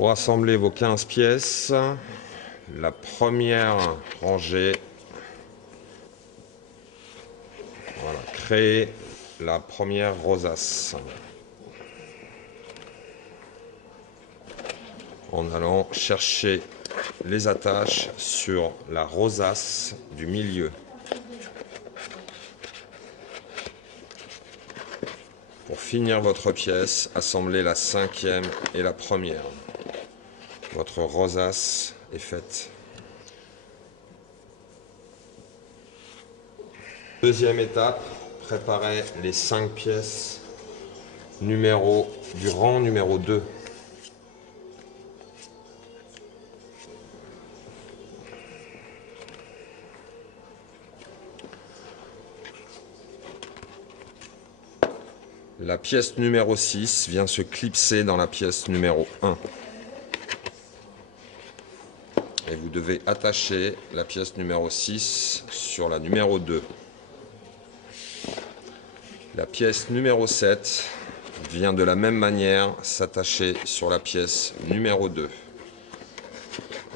Pour assembler vos 15 pièces, la première rangée, voilà, créez la première rosace en allant chercher les attaches sur la rosace du milieu. Pour finir votre pièce, assemblez la cinquième et la première. Votre rosace est faite. Deuxième étape, préparez les 5 pièces du rang numéro 2. La pièce numéro 6 vient se clipser dans la pièce numéro 1. Et vous devez attacher la pièce numéro 6 sur la numéro 2. La pièce numéro 7 vient de la même manière s'attacher sur la pièce numéro 2.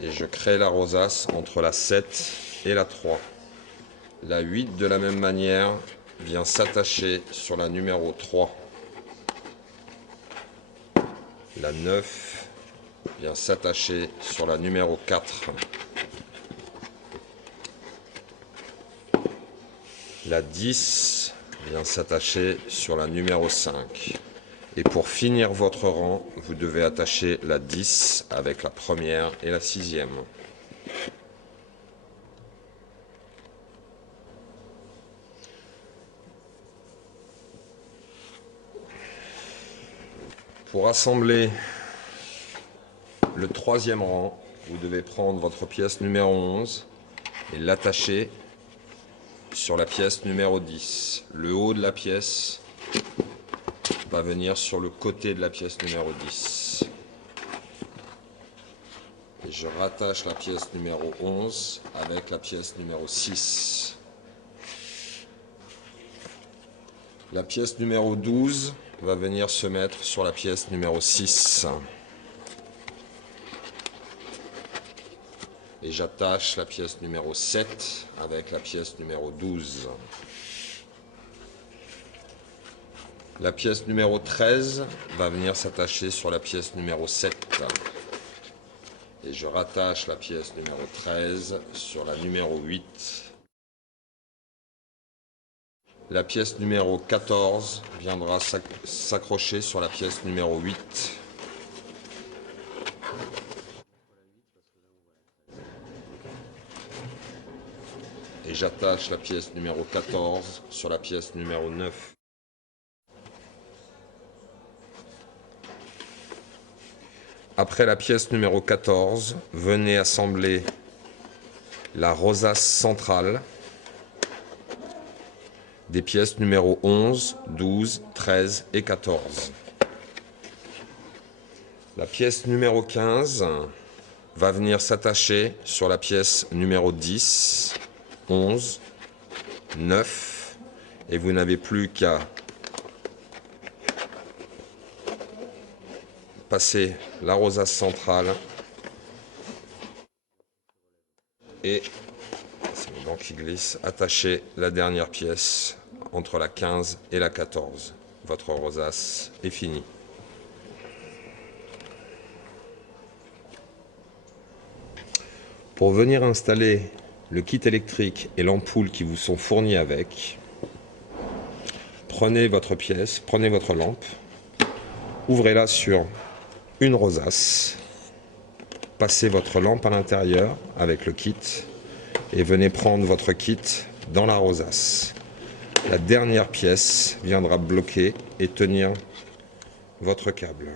Et je crée la rosace entre la 7 et la 3. La 8 de la même manière vient s'attacher sur la numéro 3. La 9 vient s'attacher sur la numéro 4. La 10 vient s'attacher sur la numéro 5. Et pour finir votre rang, vous devez attacher la 10 avec la première et la 6e. Pour assembler le 3e rang, vous devez prendre votre pièce numéro 11 et l'attacher sur la pièce numéro 10. Le haut de la pièce va venir sur le côté de la pièce numéro 10. Et je rattache la pièce numéro 11 avec la pièce numéro 6. La pièce numéro 12 va venir se mettre sur la pièce numéro 6. Et j'attache la pièce numéro 7 avec la pièce numéro 12. La pièce numéro 13 va venir s'attacher sur la pièce numéro 7. Et je rattache la pièce numéro 13 sur la numéro 8. La pièce numéro 14 viendra s'accrocher sur la pièce numéro 8. Et j'attache la pièce numéro 14 sur la pièce numéro 9. Après la pièce numéro 14, venez assembler la rosace centrale des pièces numéro 11, 12, 13 et 14. La pièce numéro 15 va venir s'attacher sur la pièce numéro 10, 11, 9, et vous n'avez plus qu'à passer la rosace centrale et, c'est le banc qui glisse, attacher la dernière pièce entre la 15 et la 14. Votre rosace est finie. Pour venir installer le kit électrique et l'ampoule qui vous sont fournis avec, prenez votre pièce, prenez votre lampe, ouvrez-la sur une rosace, passez votre lampe à l'intérieur avec le kit et venez prendre votre kit dans la rosace. La dernière pièce viendra bloquer et tenir votre câble.